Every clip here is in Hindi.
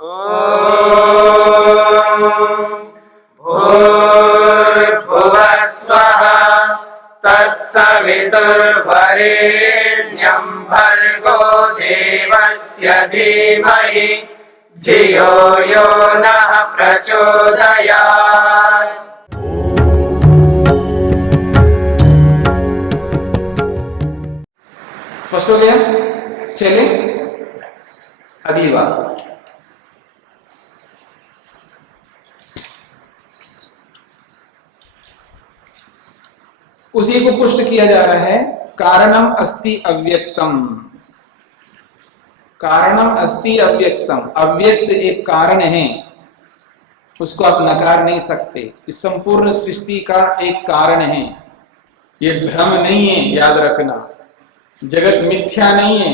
भूर्भुवः स्वः तत्सवितुर्वरेण्यं भर्गो देवस्य धीमहि धियो यो नः प्रचोदयात्। स्पष्ट हो गया? चले अगली बात। उसी को पुष्ट किया जा रहा है। कारणम अस्ति अव्यक्तम। कारणम अस्ति अव्यक्तम। अव्यक्त एक कारण है, उसको आप नकार नहीं सकते। इस संपूर्ण सृष्टि का एक कारण है, ये भ्रम नहीं है, याद रखना। जगत मिथ्या नहीं है,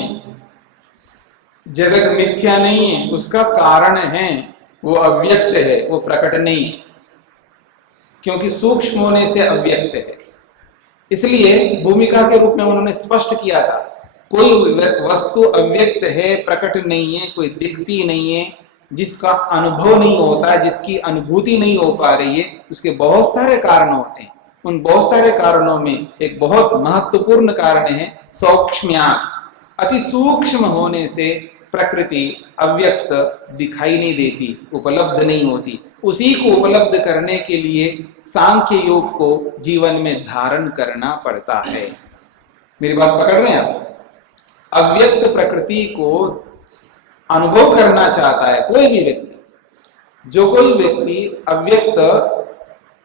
जगत मिथ्या नहीं है, उसका कारण है, वो अव्यक्त है, वो प्रकट नहीं, क्योंकि सूक्ष्म होने से अव्यक्त है। इसलिए भूमिका के रूप में उन्होंने स्पष्ट किया था, कोई वस्तु अव्यक्त है, प्रकट नहीं है, कोई दिखती नहीं है, जिसका अनुभव नहीं होता, जिसकी अनुभूति नहीं हो पा रही है, उसके बहुत सारे कारण होते हैं। उन बहुत सारे कारणों में एक बहुत महत्वपूर्ण कारण है सौक्ष्म्यात्। अति सूक्ष्म होने से प्रकृति अव्यक्त दिखाई नहीं देती, उपलब्ध नहीं होती। उसी को उपलब्ध करने के लिए सांख्य योग को जीवन में धारण करना पड़ता है। मेरी बात पकड़ रहे हैं आप? अव्यक्त प्रकृति को अनुभव करना चाहता है कोई भी व्यक्ति, जो कोई व्यक्ति अव्यक्त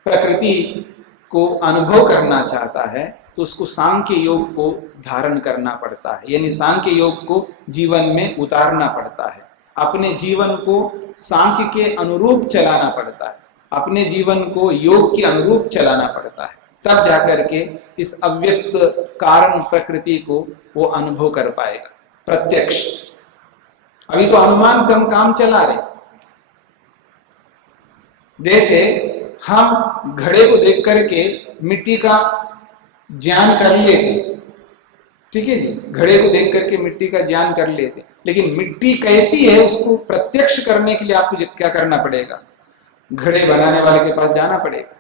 प्रकृति को अनुभव करना चाहता है, तो उसको सांख्य योग को धारण करना पड़ता है, यानी सांख्य योग को जीवन में उतारना पड़ता है। अपने जीवन को सांख्य के अनुरूप चलाना पड़ता है, अपने जीवन को योग के अनुरूप चलाना पड़ता है, तब जाकर के इस अव्यक्त कारण प्रकृति को वो अनुभव कर पाएगा प्रत्यक्ष। अभी तो अनुमान से हम काम चला रहे। जैसे हम घड़े को देख करके मिट्टी का ज्ञान कर लेते, ठीक है जी, घड़े को देख करके मिट्टी का ज्ञान कर लेते, लेकिन मिट्टी कैसी है उसको प्रत्यक्ष करने के लिए आपको क्या करना पड़ेगा? घड़े बनाने वाले के पास जाना पड़ेगा,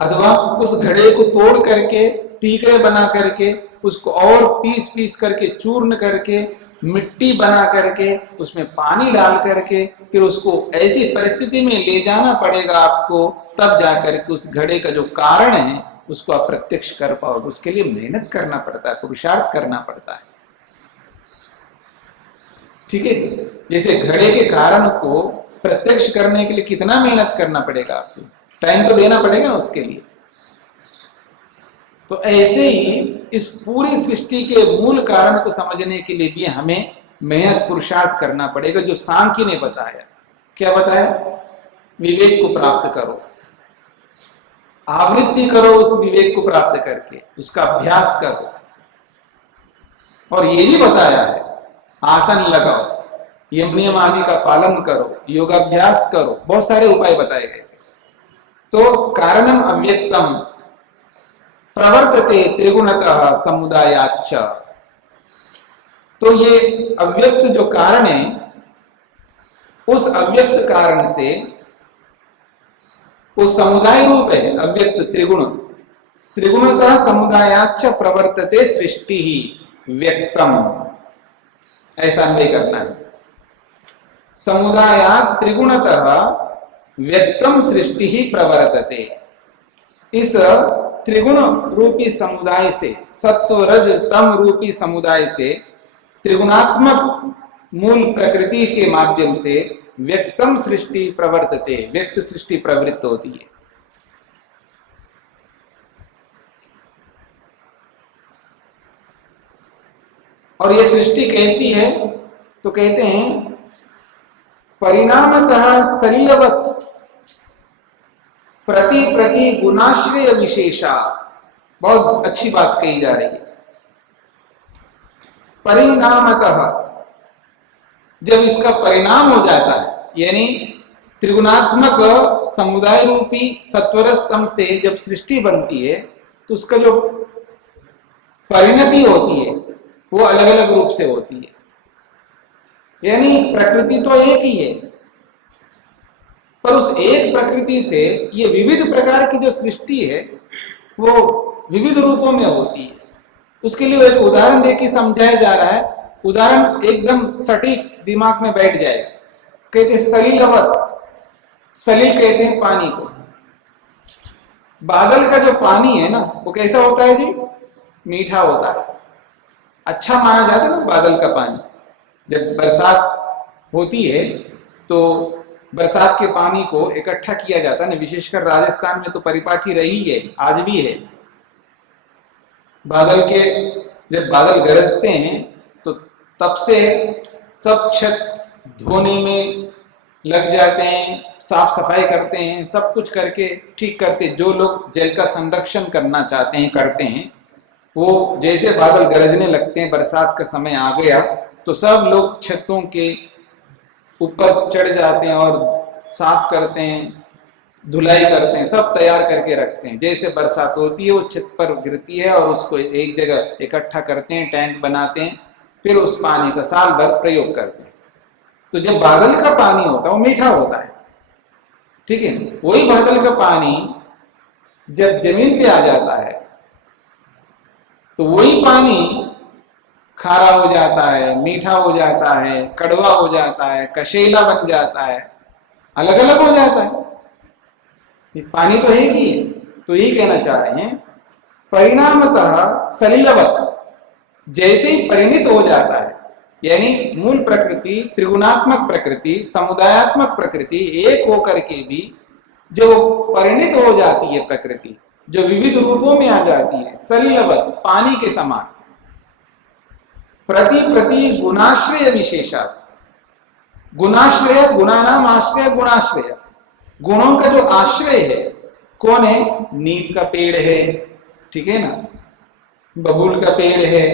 अथवा उस घड़े को तोड़ करके टीकरे बना करके उसको और पीस पीस करके चूर्ण करके मिट्टी बना करके उसमें पानी डाल करके फिर उसको ऐसी परिस्थिति में ले जाना पड़ेगा आपको, तब जाकर के उस घड़े का जो कारण है उसको आप प्रत्यक्ष कर पाओगे। उसके लिए मेहनत करना पड़ता है, पुरुषार्थ करना पड़ता है, ठीक है। जैसे घड़े के कारण को प्रत्यक्ष करने के लिए कितना मेहनत करना पड़ेगा आपको, टाइम तो देना पड़ेगा ना उसके लिए। तो ऐसे ही इस पूरी सृष्टि के मूल कारण को समझने के लिए भी हमें मेहनत पुरुषार्थ करना पड़ेगा, जो सांख्य ने बताया। क्या बताया? विवेक को प्राप्त करो, आवृत्ति करो उस विवेक को प्राप्त करके, उसका अभ्यास करो। और ये भी बताया है आसन लगाओ, यम नियम आदि का पालन करो, योगाभ्यास करो, बहुत सारे उपाय बताए गए थे। तो कारणम अव्यक्तम प्रवर्तते त्रिगुणतः समुदायाच्च। तो ये अव्यक्त जो कारण है, उस अव्यक्त कारण से वो समुदाय रूप है अव्यक्त त्रिगुण। त्रिगुणतः समुदायाच्च प्रवर्तते सृष्टि ही व्यक्तम, ऐसा अन्वय करना है। समुदायात् त्रिगुणतः व्यक्तम सृष्टि ही प्रवर्तते। इस त्रिगुण रूपी समुदाय से, सत्व रज तम रूपी समुदाय से, त्रिगुणात्मक मूल प्रकृति के माध्यम से व्यक्तम सृष्टि प्रवर्तते, व्यक्त सृष्टि प्रवृत्त होती है। और यह सृष्टि कैसी है? तो कहते हैं परिणामतः सलिलवत् प्रति प्रति गुणाश्रय विशेषा। बहुत अच्छी बात कही जा रही है। परिणामतः, जब इसका परिणाम हो जाता है, यानी त्रिगुणात्मक समुदाय रूपी सत्वर स्तंभ से जब सृष्टि बनती है, तो उसका जो परिणति होती है वो अलग अलग रूप से होती है। यानी प्रकृति तो एक ही है, पर उस एक प्रकृति से ये विविध प्रकार की जो सृष्टि है वो विविध रूपों में होती है। उसके लिए एक उदाहरण देके समझाया जा रहा है। उदाहरण एकदम सटीक दिमाग में बैठ जाए। कहते हैं सलिलवत, सलिल कहते हैं पानी को। बादल का जो पानी है ना वो कैसा होता है जी? मीठा होता है, अच्छा माना जाता है ना बादल का पानी। जब बरसात होती है तो बरसात के पानी को इकट्ठा किया जाता है ना, विशेषकर राजस्थान में तो परिपाटी रही है, आज भी है। बादल के जब बादल गरजते हैं तो तब से सब छत धोने में लग जाते हैं, साफ सफाई करते हैं, सब कुछ करके ठीक करते। जो लोग जल का संरक्षण करना चाहते हैं करते हैं। वो जैसे बादल गरजने लगते हैं, बरसात का समय आ गया तो सब लोग छतों के ऊपर चढ़ जाते हैं और साफ करते हैं, धुलाई करते हैं, सब तैयार करके रखते हैं। जैसे बरसात होती है वो छत पर गिरती है और उसको एक जगह इकट्ठा करते हैं, टैंक बनाते हैं, फिर उस पानी का साल भर प्रयोग करते हैं। तो जब बादल का पानी होता है वो मीठा होता है, ठीक है। वही बादल का पानी जब जमीन पे आ जाता है तो वही पानी खारा हो जाता है, मीठा हो जाता है, कड़वा हो जाता है, कशेला बन जाता है, अलग अलग हो जाता है। पानी तो एक ही है। तो यही कहना चाह रहे हैं परिणामतः सलिलवत, जैसे ही परिणित हो जाता है, यानी मूल प्रकृति, त्रिगुणात्मक प्रकृति, समुदायात्मक प्रकृति एक होकर के भी जो परिणित हो जाती है प्रकृति, जो विविध रूपों में आ जाती है, सलिलवत पानी के समान, प्रति प्रति गुणाश्रय विशेषा, गुणाश्रय, गुणानाम आश्रय, गुणाश्रय, गुणों का जो आश्रय है कौन है? नीम का पेड़ है, ठीक है ना, बबूल का पेड़ है,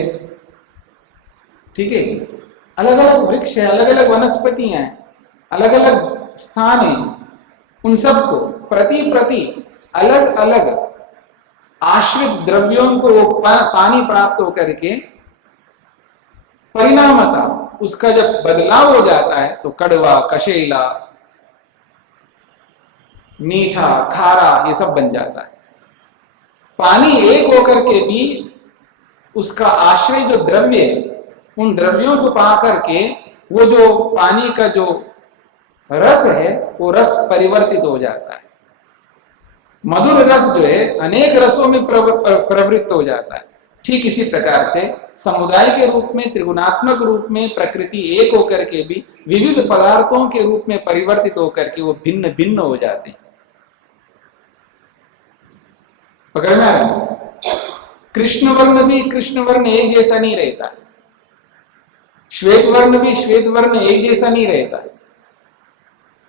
ठीक है, अलग अलग वृक्ष है, अलग अलग वनस्पतियां हैं, अलग अलग स्थान है। उन सबको प्रति प्रति अलग अलग आश्रित द्रव्यों को पानी प्राप्त होकर के परिणामता उसका जब बदलाव हो जाता है तो कड़वा, कशेला, मीठा, खारा ये सब बन जाता है। पानी एक होकर के भी उसका आश्रय जो द्रव्य है, उन द्रव्यों को पा करके वो जो पानी का जो रस है वो रस परिवर्तित हो जाता है। मधुर रस जो है अनेक रसों में प्रवृत्त हो जाता है। ठीक इसी प्रकार से समुदाय के रूप में, त्रिगुणात्मक रूप में प्रकृति एक होकर के भी विविध पदार्थों के रूप में परिवर्तित होकर के वो भिन्न भिन्न हो जाते हैं। पकड़ में आ रहा है? कृष्ण वर्ण भी कृष्ण वर्ण एक जैसा नहीं रहता, श्वेत वर्ण भी श्वेत वर्ण एक जैसा नहीं रहता,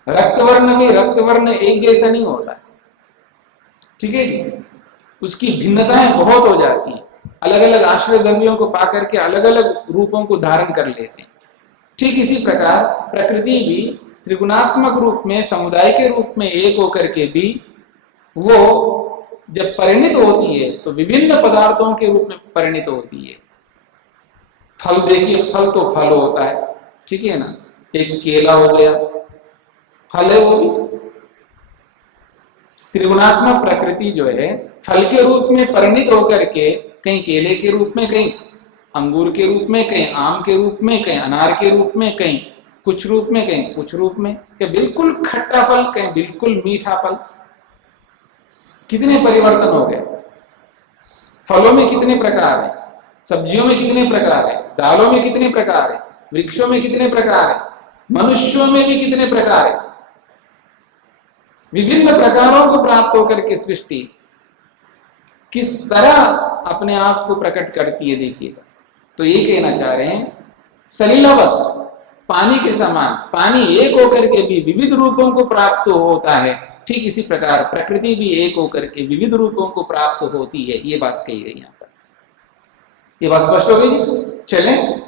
रक्त वर्ण भी रक्त वर्ण एक जैसा नहीं होता, ठीक है जी। उसकी भिन्नताएं बहुत हो जाती हैं, अलग अलग आश्रय द्रव्यों को पाकर के अलग अलग रूपों को धारण कर लेते हैं। ठीक इसी प्रकार प्रकृति भी त्रिगुणात्मक रूप में, समुदाय के रूप में एक होकर के भी वो जब परिणित होती है तो विभिन्न पदार्थों के रूप में परिणित होती है। फल देखिए, फल तो फल होता है, ठीक है ना, एक केला हो गया, फल है वो भी। त्रिगुणात्मक प्रकृति जो है फल के रूप में परिणित होकर के कहीं केले के रूप में, कहीं अंगूर के रूप में, कहीं आम के रूप में, कहीं अनार के रूप में, कहीं कुछ रूप में, कहीं कुछ रूप में, कहीं बिल्कुल खट्टा फल, कहीं बिल्कुल मीठा फल। कितने परिवर्तन हो गए। फलों में कितने प्रकार है, सब्जियों में कितने प्रकार है, दालों में कितने प्रकार है, वृक्षों में कितने प्रकार है, मनुष्यों में भी कितने प्रकार है। विभिन्न प्रकारों को प्राप्त होकर के सृष्टि किस तरह अपने आप को प्रकट करती है, देखिएगा। तो ये कहना चाह रहे हैं सलिलवत पानी के समान, पानी एक होकर के भी विविध रूपों को प्राप्त होता है, ठीक इसी प्रकार प्रकृति भी एक होकर के विविध रूपों को प्राप्त होती है। ये बात कही गई यहाँ पर। ये बात स्पष्ट हो गई जी? चलें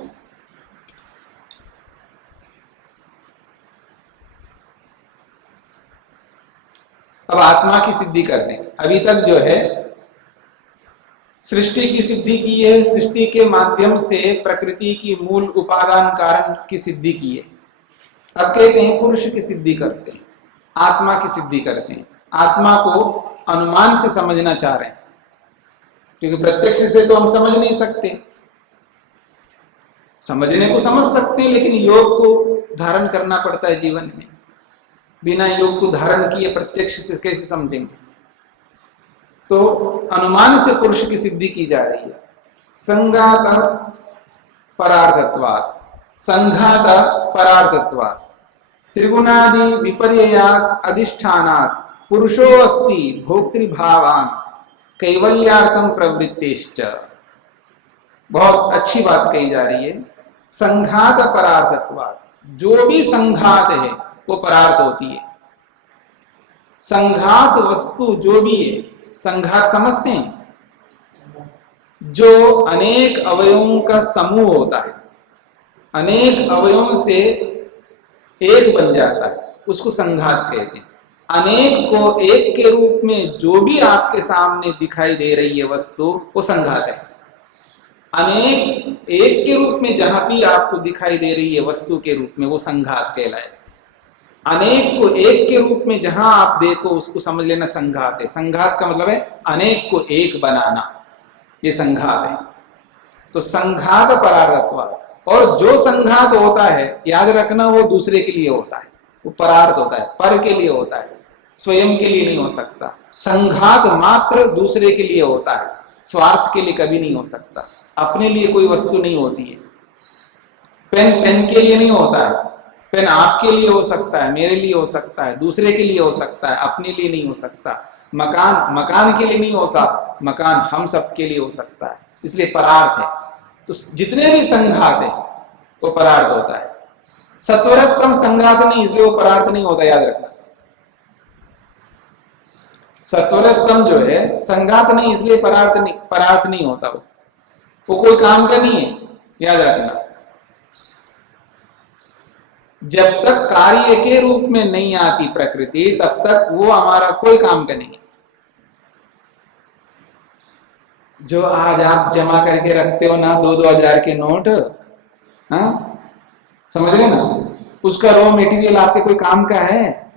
अब आत्मा की सिद्धि करने। अभी तक जो है सृष्टि की सिद्धि की है, सृष्टि के माध्यम से प्रकृति की मूल उपादान कारण की सिद्धि की है। अब कहते हैं पुरुष की सिद्धि करते हैं, आत्मा की सिद्धि करते हैं। आत्मा को अनुमान से समझना चाह रहे हैं, क्योंकि प्रत्यक्ष से तो हम समझ नहीं सकते। समझने को समझ सकते हैं, लेकिन योग को धारण करना पड़ता है जीवन में। बिना योग को धारण किए प्रत्यक्ष से कैसे समझेंगे? तो अनुमान से पुरुष की सिद्धि की जा रही है। संघात परार्थत्वात्, संघात परार्थत्वात्, त्रिगुणादि विपर्ययात् अधिष्ठानात् पुरुषो अस्ति भोक्तृभावान् कैवल्यार्थम प्रवृत्तिश्च। बहुत अच्छी बात कही जा रही है। संघात परार्थत्वात्, जो भी संघात है वो परार्थ होती है। संघात वस्तु जो भी है, संघात समझते हैं, जो अनेक अवयवों का समूह होता है, अनेक अवयवों से एक बन जाता है, उसको संघात कहते हैं। अनेक को एक के रूप में जो भी आपके सामने दिखाई दे रही है वस्तु, वो संघात है। अनेक एक के रूप में जहां भी आपको दिखाई दे रही है वस्तु के रूप में, वो संघात कहलाए। अनेक को एक के रूप में जहां आप देखो, उसको समझ लेना संघात है। संघात का मतलब है अनेक को एक बनाना, ये संघात है। तो संघात परार्थत्वात्, और जो संघात होता है याद रखना, वो दूसरे के लिए होता है, वो परार्थ होता है, पर के लिए होता है, स्वयं के लिए नहीं हो सकता। संघात मात्र दूसरे के लिए होता है, स्वार्थ के लिए कभी नहीं हो सकता। अपने लिए कोई वस्तु नहीं होती है। पेन पेन के लिए नहीं होता है। पेन आपके लिए हो सकता है, मेरे लिए हो सकता है, दूसरे के लिए हो सकता है, अपने लिए नहीं हो सकता। मकान मकान के लिए नहीं होता, मकान हम सब के लिए हो सकता है, इसलिए परार्थ है। तो जितने भी संघात है वो परार्थ होता है। सत्वरस्तम संघात नहीं, इसलिए वो परार्थ नहीं होता, याद रखना। सत्वरस्तम जो है संघात नहीं, इसलिए परार्थ नहीं होता। वो कोई काम का नहीं है, याद रखना। जब तक कार्य के रूप में नहीं आती प्रकृति, तब तक वो हमारा कोई काम का नहीं है। जो आज आप जमा करके रखते हो ना 2-2 हजार के नोट, हाँ समझ रहे ना, उसका रॉ मटेरियल आपके कोई काम का है?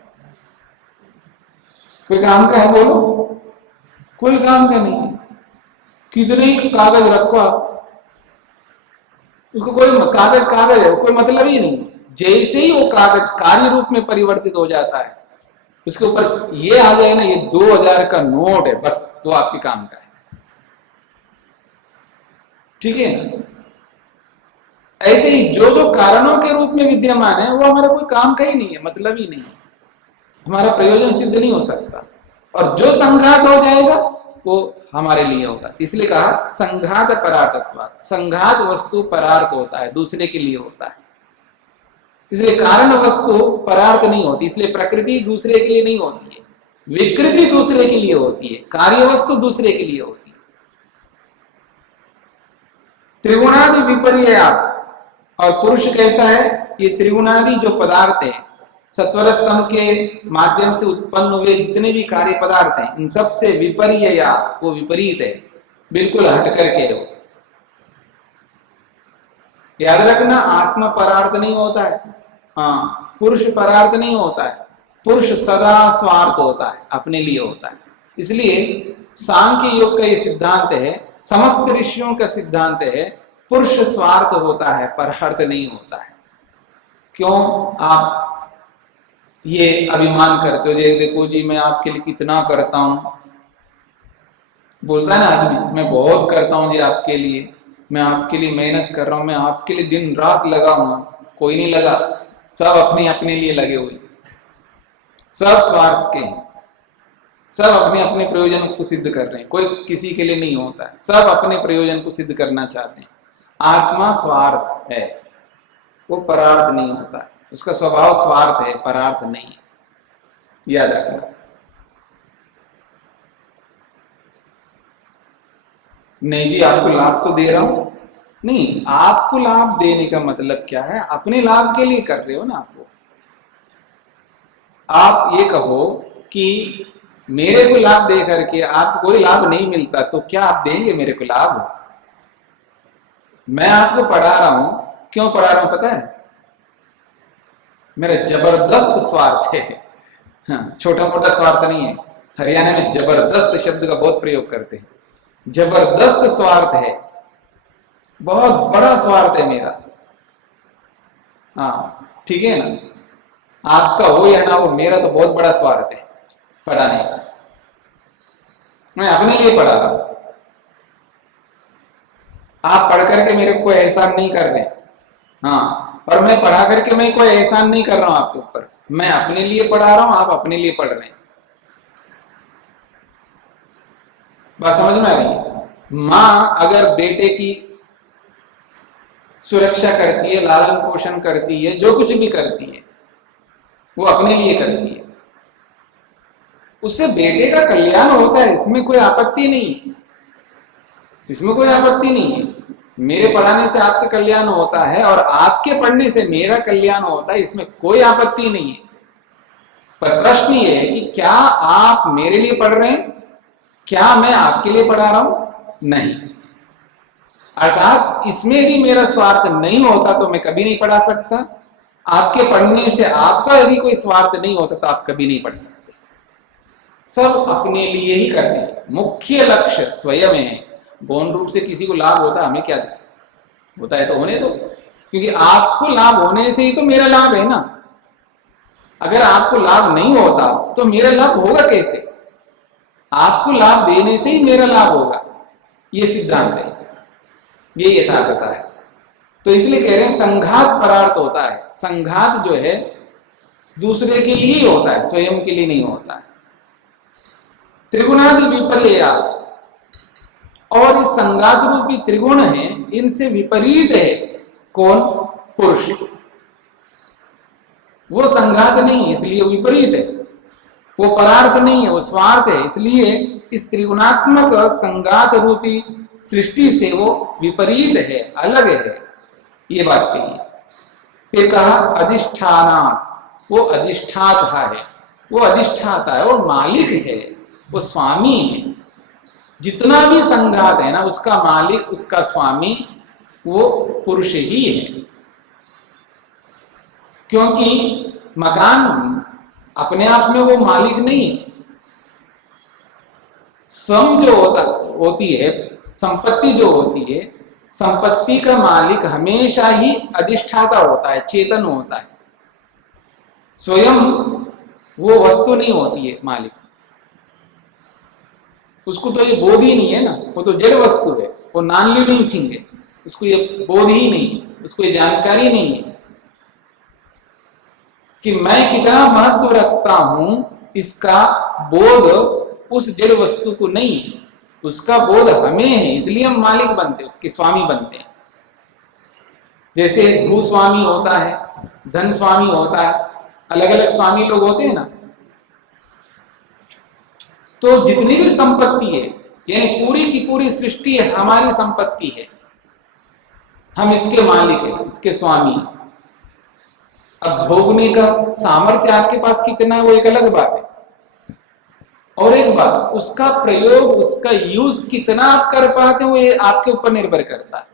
कोई काम का है? बोलो, कोई काम का नहीं है। कितने ही कागज रखो आप, उसको कोई कागज है, कोई मतलब ही नहीं। जैसे ही वो कागज कार्य रूप में परिवर्तित हो जाता है, उसके ऊपर ये आ जाए ना, ये 2000 का नोट है, बस वो आपके काम का है। ठीक है ना? ऐसे ही जो जो कारणों के रूप में विद्यमान है, वो हमारा कोई काम का ही नहीं है, मतलब ही नहीं है, हमारा प्रयोजन सिद्ध नहीं हो सकता। और जो संघात हो जाएगा वो हमारे लिए होगा। इसलिए कहा संघात परार्थत्वात्, संघात वस्तु परार्थ होता है, दूसरे के लिए होता है। इसलिए कारण वस्तु परार्थ नहीं होती, इसलिए प्रकृति दूसरे के लिए नहीं होती है, विकृति दूसरे के लिए होती है, कार्य वस्तु दूसरे के लिए होती है। त्रिगुणादि विपर्ययात्, और पुरुष कैसा है? ये त्रिगुणादि जो पदार्थ है, सत्वर स्तंभ के माध्यम से उत्पन्न हुए जितने भी कार्य पदार्थ हैं, इन सब से विपर्यया, वो विपरीत है, बिल्कुल हट करके हो। याद रखना, आत्मा परार्थ नहीं होता है, हाँ पुरुष परार्थ नहीं होता है। पुरुष सदा स्वार्थ होता है, अपने लिए होता है। इसलिए सांख्य योग का ये सिद्धांत है, समस्त ऋषियों का सिद्धांत है, पुरुष स्वार्थ होता है, परार्थ नहीं होता है। क्यों आप ये अभिमान करते हो? देखो जी मैं आपके लिए कितना करता हूं, बोलता है ना आदमी, मैं बहुत करता हूं जी आपके लिए, मैं आपके लिए मेहनत कर रहा हूं, मैं आपके लिए दिन रात लगा हूं। कोई नहीं लगा, सब अपने अपने लिए लगे हुए, सब स्वार्थ के हैं, सब अपने अपने प्रयोजन को सिद्ध कर रहे हैं, कोई किसी के लिए नहीं होता है, सब अपने प्रयोजन को सिद्ध करना चाहते हैं। आत्मा स्वार्थ है, वो परार्थ नहीं होता है, उसका स्वभाव स्वार्थ है, परार्थ नहीं है, याद रखना। नहीं जी आपको लाभ तो दे रहा हूं, नहीं, आपको लाभ देने का मतलब क्या है? अपने लाभ के लिए कर रहे हो ना। आप ये कहो कि मेरे को लाभ दे करके आपको कोई लाभ नहीं मिलता तो क्या आप देंगे मेरे को लाभ? मैं आपको पढ़ा रहा हूं, क्यों पढ़ा रहा हूं पता है? मेरा जबरदस्त स्वार्थ है। हाँ, छोटा मोटा स्वार्थ नहीं है। हरियाणा में जबरदस्त शब्द का बहुत प्रयोग करते हैं। जबरदस्त स्वार्थ है, बहुत बड़ा स्वार्थ है मेरा। हाँ ठीक है ना, आपका हो या ना हो, मेरा तो बहुत बड़ा स्वार्थ है पढ़ाने का। मैं अपने लिए पढ़ा रहा हूं, आप पढ़ करके मेरे को एहसान नहीं कर रहे। हाँ, और मैं पढ़ा करके मैं कोई एहसान नहीं कर रहा हूं आपके ऊपर, मैं अपने लिए पढ़ा रहा हूं, आप अपने लिए पढ़ रहे हैं। बात समझ में आ रही है? मां अगर बेटे की सुरक्षा करती है, लालन पोषण करती है, जो कुछ भी करती है वो अपने लिए करती है, उससे बेटे का कल्याण होता है, इसमें कोई आपत्ति नहीं है, इसमें कोई आपत्ति नहीं है। मेरे पढ़ाने से आपका कल्याण होता है और आपके पढ़ने से मेरा कल्याण होता है, इसमें कोई आपत्ति नहीं है। पर प्रश्न ये है कि क्या आप मेरे लिए पढ़ रहे हैं, क्या मैं आपके लिए पढ़ा रहा हूं? नहीं। अर्थात इसमें यदि मेरा स्वार्थ नहीं होता तो मैं कभी नहीं पढ़ा सकता। आपके पढ़ने से आपका यदि कोई स्वार्थ नहीं होता तो आप कभी नहीं पढ़ सकते। सब अपने लिए ही करते हैं, मुख्य लक्ष्य स्वयं है। गौण रूप से किसी को लाभ होता, हमें क्या होता है तो होने दो, क्योंकि आपको लाभ होने से ही तो मेरा लाभ है ना। अगर आपको लाभ नहीं होता तो मेरा लाभ होगा कैसे? आपको लाभ देने से ही मेरा लाभ होगा, ये सिद्धांत है, ये यथार्थता है। तो इसलिए कह रहे हैं संघात परार्थ होता है। संघात जो है दूसरे के लिए ही होता है, स्वयं के लिए नहीं होता है। त्रिगुणादि विपर्य, और इस संघात रूपी त्रिगुण है, इनसे विपरीत है कौन? पुरुष। वो संघात नहीं है इसलिए विपरीत है, वो परार्थ नहीं है, वो स्वार्थ है, इसलिए इस त्रिगुणात्मक संघात रूपी सृष्टि से वो विपरीत है, अलग है, ये बात कही। फिर कहा अधिष्ठानात्, वो अधिष्ठाता है, वो अधिष्ठाता है, वो मालिक है, वो स्वामी है। जितना भी संघात है ना, उसका मालिक, उसका स्वामी वो पुरुष ही है। क्योंकि मकान अपने आप में वो मालिक नहीं है। स्वयं जो होती है, संपत्ति जो होती है, संपत्ति का मालिक हमेशा ही अधिष्ठाता होता है, चेतन होता है। स्वयं वो वस्तु नहीं होती है मालिक, उसको तो ये बोध ही नहीं है ना, वो तो जड़ वस्तु है, वो नॉन लिविंग थिंग है, उसको ये बोध ही नहीं है, उसको ये जानकारी नहीं है कि मैं कितना महत्व रखता हूं, इसका बोध उस जड़ वस्तु को नहीं है, उसका बोध हमें है, इसलिए हम मालिक बनते, उसके स्वामी बनते हैं। जैसे भूस्वामी होता है, धन स्वामी होता है, अलग अलग स्वामी लोग होते हैं ना। तो जितनी भी संपत्ति है, यानी पूरी की पूरी सृष्टि हमारी संपत्ति है, हम इसके मालिक हैं, इसके स्वामी हैं। अब भोगने का सामर्थ्य आपके पास कितना है वो एक अलग बात है, और एक बात उसका प्रयोग, उसका यूज कितना आप कर पाते हो वो ये आपके ऊपर निर्भर करता है।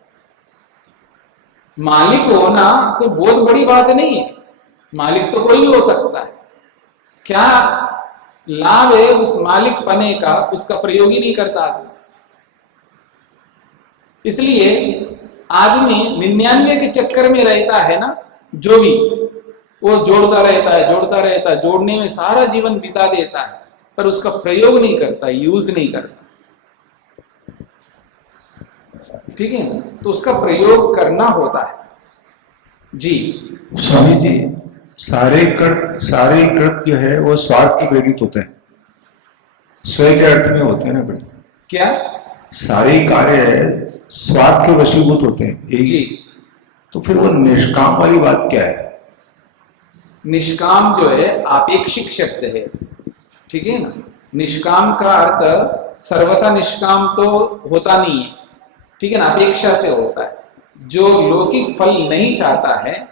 मालिक होना कोई बहुत बड़ी बात नहीं है, मालिक तो कोई भी हो सकता है। क्या लाभ है उस मालिक पने का, उसका प्रयोग ही नहीं करता आदमी। इसलिए आदमी 99 के चक्कर में रहता है ना, जो भी वो जोड़ता रहता है, जोड़ता रहता है, जोड़ने में सारा जीवन बिता देता है, पर उसका प्रयोग नहीं करता, यूज नहीं करता। ठीक है ना, तो उसका प्रयोग करना होता है। जी स्वामी जी, सारे कृत्य है वो स्वार्थ के प्रेरित होते हैं, स्वयं के अर्थ में होते हैं ना बड़े। क्या सारे कार्य है स्वार्थ के वशीभूत होते हैं एक जी, तो फिर वो निष्काम वाली बात क्या है? निष्काम जो है आपेक्षिक शब्द है, ठीक है ना। निष्काम का अर्थ सर्वथा निष्काम तो होता नहीं है, ठीक है ना, अपेक्षा से होता है। जो लौकिक फल नहीं चाहता है,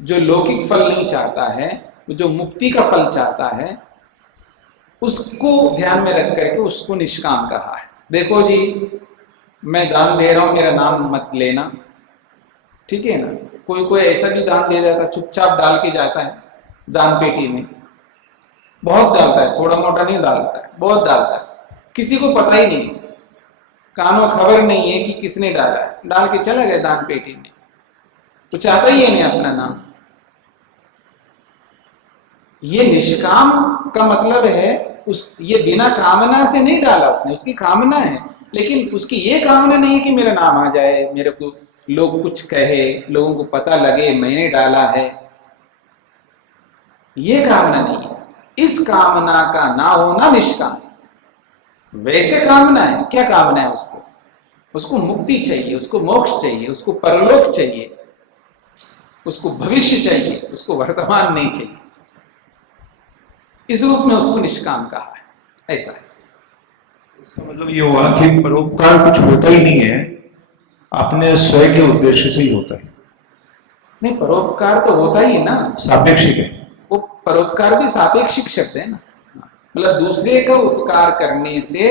जो लौकिक फल नहीं चाहता है, जो मुक्ति का फल चाहता है, उसको ध्यान में रख करके उसको निष्काम कहा है। देखो जी, मैं दान दे रहा हूं, मेरा नाम मत लेना, ठीक है ना। कोई कोई ऐसा भी दान दे जाता, चुपचाप डाल के जाता है दान पेटी में, बहुत डालता है, थोड़ा मोटा नहीं डालता है, बहुत डालता है, किसी को पता ही नहीं, कानों खबर नहीं है कि किसने डाला है, डाल के चला गया दान पेटी में, तो चाहता ही है नहीं अपना नाम। ये निष्काम का मतलब है ये बिना कामना से नहीं डाला उसने, उसकी कामना है, लेकिन उसकी ये कामना नहीं है कि मेरा नाम आ जाए, मेरे को लोग कुछ कहे, लोगों को पता लगे मैंने डाला है, ये कामना नहीं है। इस कामना का ना होना निष्काम। वैसे कामना है, क्या कामना है उसको? उसको मुक्ति चाहिए, उसको मोक्ष चाहिए, उसको परलोक चाहिए, उसको भविष्य चाहिए, उसको वर्तमान नहीं चाहिए। इस रूप में उसको निष्काम कहा है। ऐसा है। इसका मतलब ये हुआ कि परोपकार कुछ होता ही नहीं है, अपने स्वयं के उद्देश्य से ही होता है। नहीं, परोपकार तो होता ही है ना, सापेक्षिक है वो परोपकार भी सापेक्षिक शब्द है ना, मतलब दूसरे का उपकार करने से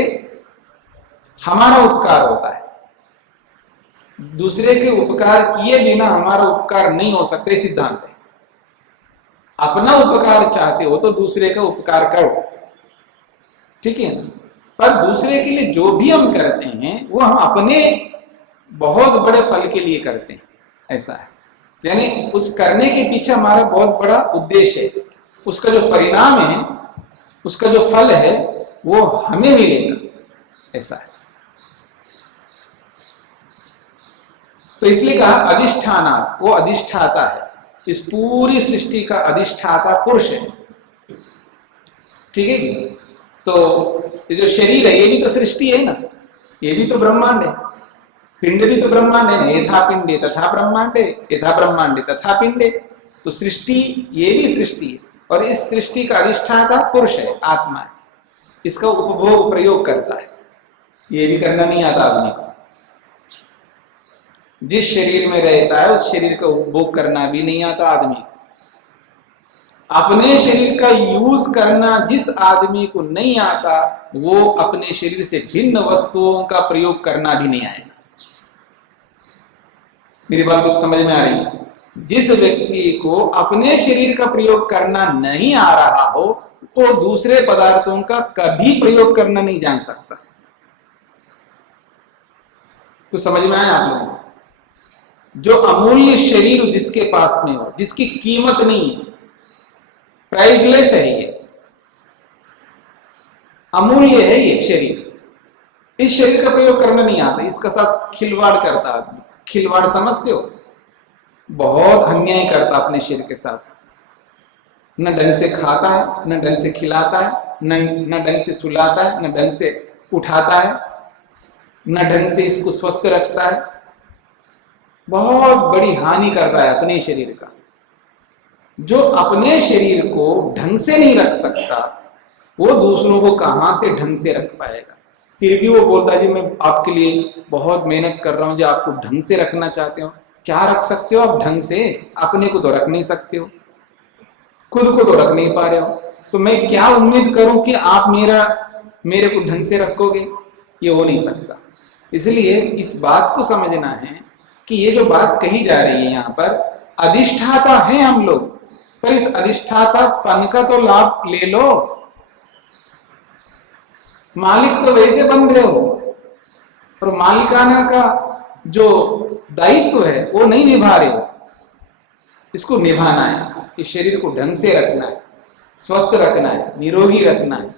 हमारा उपकार होता है। दूसरे के उपकार किए बिना हमारा उपकार नहीं हो सकते, सिद्धांत है। अपना उपकार चाहते हो तो दूसरे का उपकार करो, ठीक है ना। पर दूसरे के लिए जो भी हम करते हैं वो हम अपने बहुत बड़े फल के लिए करते हैं, ऐसा है। यानी उस करने के पीछे हमारा बहुत बड़ा उद्देश्य है, उसका जो परिणाम है, उसका जो फल है वो हमें मिलेगा, ऐसा है। तो इसलिए कहा अधिष्ठाना, वो अधिष्ठाता है, इस पूरी सृष्टि का अधिष्ठाता पुरुष है, ठीक है। तो ये जो शरीर है ये भी तो सृष्टि है ना, ये भी तो ब्रह्मांड है, पिंड भी तो ब्रह्मांड है ना, यथा पिंडे तथा ब्रह्मांडे, यथा ब्रह्मांडे तथा पिंडे। तो सृष्टि, ये भी सृष्टि है, और इस सृष्टि का अधिष्ठाता पुरुष है, आत्मा है, इसका उपभोग प्रयोग करता है, ये भी करना नहीं आता आदमी को। जिस शरीर में रहता है उस शरीर का उपभोग करना भी नहीं आता आदमी को। अपने शरीर का यूज करना जिस आदमी को नहीं आता, वो अपने शरीर से भिन्न वस्तुओं का प्रयोग करना भी नहीं आएगा। मेरी बात कुछ समझ में आ रही है? जिस व्यक्ति को अपने शरीर का प्रयोग करना नहीं आ रहा हो, वो दूसरे पदार्थों का कभी प्रयोग करना नहीं जान सकता। कुछ समझ में आया आप लोगों को? जो अमूल्य शरीर जिसके पास में हो, जिसकी कीमत नहीं है, प्राइसलेस है, ये अमूल्य है ये शरीर, इस शरीर का प्रयोग करना नहीं आता, इसका साथ खिलवाड़ करता आदमी। खिलवाड़ समझते हो? बहुत अन्याय करता अपने शरीर के साथ, न ढंग से खाता है, न ढंग से खिलाता है, न ढंग से सुलाता है, न ढंग से उठाता है, न ढंग से इसको स्वस्थ रखता है। बहुत बड़ी हानि कर रहा है अपने शरीर का। जो अपने शरीर को ढंग से नहीं रख सकता, वो दूसरों को कहां से ढंग से रख पाएगा? फिर भी वो बोलता है जी मैं आपके लिए बहुत मेहनत कर रहा हूं, जो आपको ढंग से रखना चाहते हो। क्या रख सकते हो आप ढंग से? अपने को तो रख नहीं सकते हो, खुद को तो रख नहीं पा रहे हो, तो मैं क्या उम्मीद करूं कि आप मेरे को ढंग से रखोगे? ये हो नहीं सकता। इसलिए इस बात को समझना है कि ये जो बात कही जा रही है यहाँ पर, अधिष्ठाता है हम लोग, पर इस अधिष्ठाता पन का तो लाभ ले लो। मालिक तो वैसे बन रहे हो, पर मालिकाना का जो दायित्व है वो नहीं निभा रहे हो। इसको निभाना है, इस शरीर को ढंग से रखना है, स्वस्थ रखना है, निरोगी रखना है।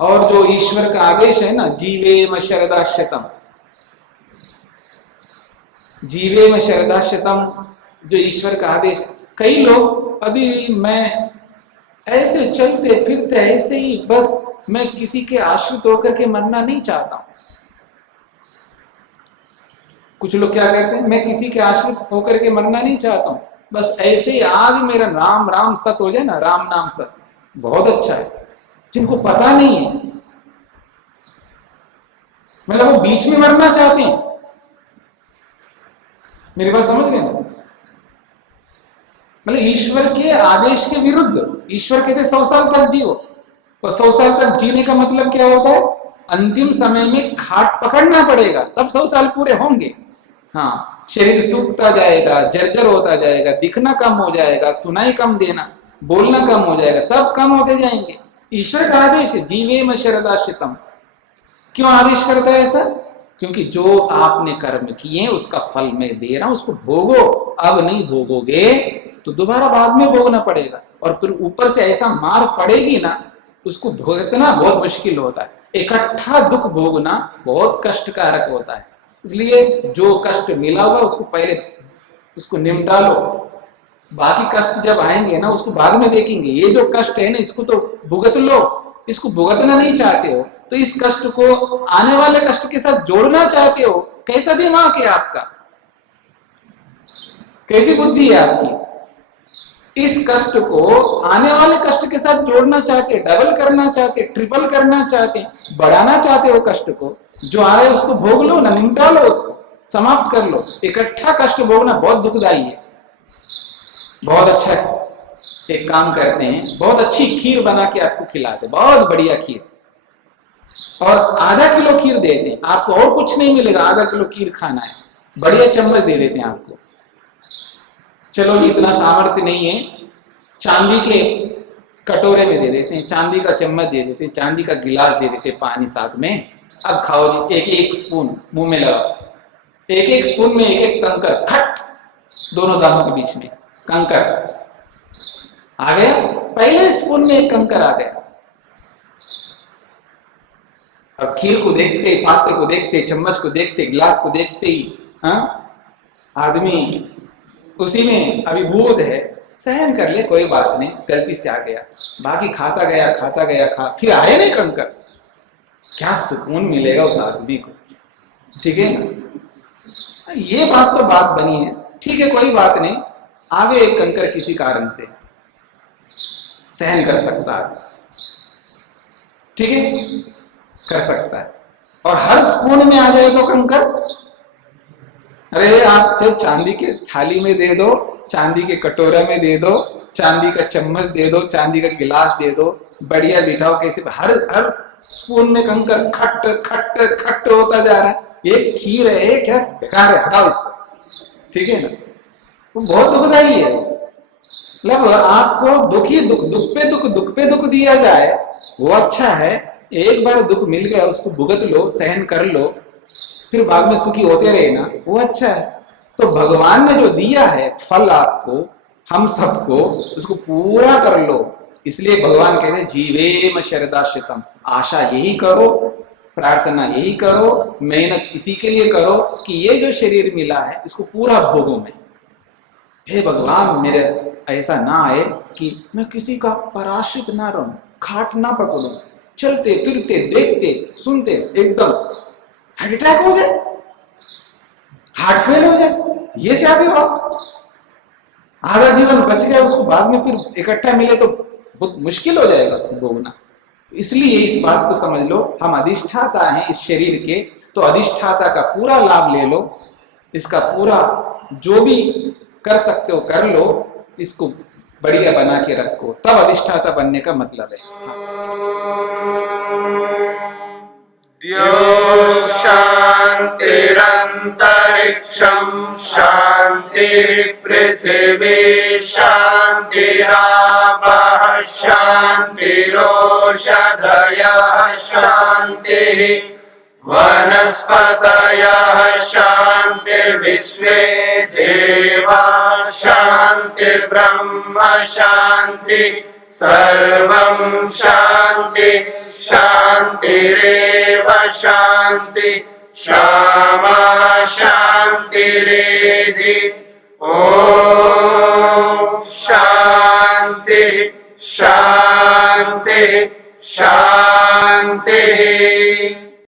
और जो ईश्वर का आदेश है ना, जीवेम शरदाशतम, जीवेम शरदाशतम, जो ईश्वर का आदेश। कई लोग अभी मैं ऐसे चलते फिरते ऐसे ही, बस मैं किसी के आश्रित होकर के मरना नहीं चाहता हूं। कुछ लोग क्या कहते हैं, मैं किसी के आश्रित होकर के मरना नहीं चाहता हूं, बस ऐसे ही आज मेरा राम राम सत हो जाए ना, राम नाम सत, बहुत अच्छा है। जिनको पता नहीं है, मतलब वो बीच में मरना चाहते हैं। मेरी बात समझ गए ना? मतलब ईश्वर के आदेश के विरुद्ध। ईश्वर कहते 100 साल तक जियो, तो 100 साल तक जीने का मतलब क्या होता है? अंतिम समय में खाट पकड़ना पड़ेगा, तब 100 साल पूरे होंगे। हाँ, शरीर सूखता जाएगा, जर्जर होता जाएगा, दिखना कम हो जाएगा, सुनाई कम देना, बोलना कम हो जाएगा, सब कम होते जाएंगे। ईश्वर का आदेश है, जीवेम शरदाश्रितम। क्यों आदेश करता है ऐसा? क्योंकि जो आपने कर्म किए उसका फल मैं दे रहा हूं, उसको भोगो। अब नहीं भोगोगे तो दोबारा बाद में भोगना पड़ेगा, और फिर ऊपर से ऐसा मार पड़ेगी ना, उसको भुगतना बहुत मुश्किल होता है। इकट्ठा दुख भोगना बहुत कष्टकारक होता है। इसलिए जो कष्ट मिला हुआ उसको पहले उसको निपटा लो, बाकी कष्ट जब आएंगे ना उसको बाद में देखेंगे। ये जो कष्ट है ना इसको तो भुगत लो। इसको भुगतना नहीं चाहते हो तो इस कष्ट को आने वाले कष्ट के साथ जोड़ना चाहते हो। कैसा दिमाग है आपका, कैसी बुद्धि है आपकी? इस कष्ट को आने वाले कष्ट के साथ जोड़ना चाहते, डबल करना चाहते, ट्रिपल करना चाहते, बढ़ाना चाहते हो कष्ट को। जो आ रहा है उसको भोग लो ना, निपटा लो, उसको समाप्त कर लो। इकट्ठा कष्ट भोगना बहुत दुखदाई है। बहुत अच्छा है, एक काम करते हैं, बहुत अच्छी खीर बना के आपको खिलाते, बहुत बढ़िया खीर, और आधा किलो खीर देते हैं आपको, और कुछ नहीं मिलेगा, आधा किलो खीर खाना है, बढ़िया चम्मच दे देते हैं आपको। चलो इतना सामर्थ्य नहीं है, चांदी के कटोरे में दे देते हैं, चांदी का चम्मच दे देते हैं, चांदी का गिलास दे देते हैं, पानी साथ में। अब खाओ जी, एक एक स्पून मुंह में लगाओ, एक एक स्पून में एक एक कंकर, खट दोनों दांतों के बीच में कंकर आ गया। पहले स्पून में एक कंकर आ गया। अब खीर को देखते, पात्र को देखते, चम्मच को देखते, गिलास को देखते ही आदमी उसी में अभिभूत है, सहन कर ले, कोई बात नहीं, गलती से आ गया, बाकी खाता गया, फिर आए नहीं कंकर, क्या सुकून मिलेगा उस आदमी को। ठीक है ना? ये बात तो बात बनी है, ठीक है, कोई बात नहीं, आगे एक कंकर किसी कारण से सहन कर सकता है, ठीक है, कर सकता है। और हर स्पून में आ जाए तो कंकर, अरे आप चांदी के थाली में दे दो, चांदी के कटोरा में दे दो, चांदी का चम्मच दे दो, चांदी का गिलास दे दो, बढ़िया बिठाओ, कैसे हर हर स्पून में कंकर खट खट खट होता जा रहा है। ये खीर है क्या? बेकार है, हटाओ इसको। ठीक है ना? वो बहुत दुखदाई है। मतलब आपको दुख ही दुख, दुख पे दुख दिया जाए वो अच्छा है। एक बार दुख मिल गया उसको भुगत लो, सहन कर लो, फिर बाद में सुखी होते रहे ना, वो अच्छा है। तो भगवान ने जो दिया है फल आपको, हम सबको, उसको पूरा कर लो। इसलिए भगवान कहते हैं जीवेम शरदाश्रितम, आशा यही करो, प्रार्थना यही करो, मेहनत इसी के लिए करो कि ये जो शरीर मिला है इसको पूरा भोगो मैं। हे भगवान, मेरे ऐसा ना आए कि मैं किसी का पराश्रित ना रहूं, खाट ना पकड़ूं, चलते फिरते देखते सुनते एकदम हार्ट अटैक हो जाए, हार्ट फेल हो जाए, ये चाहते हो आप? आधा जीवन बच गया, उसको बाद में फिर इकट्ठा मिले तो बहुत मुश्किल हो जाएगा उसको भोगना। इसलिए इस बात को समझ लो, हम अधिष्ठाता हैं इस शरीर के, तो अधिष्ठाता का पूरा लाभ ले लो, इसका पूरा जो भी कर सकते हो कर लो, इसको बढ़िया बना के रखो, तब अधिष्ठाता बनने का मतलब है। द्यो शान्तिरन्तरिक्षं शान्ति पृथिवी शान्तिरापः शान्तिरोषधयः शान्तिः वनस्पतयः शान्तिर्विश्वे देवाः शान्तिर्ब्रह्म शान्ति सर्वं शान्ति शान्तिरेव शान्ति क्षमा शान्तिरेधि। ॐ शान्ति शान्ति शान्तिः।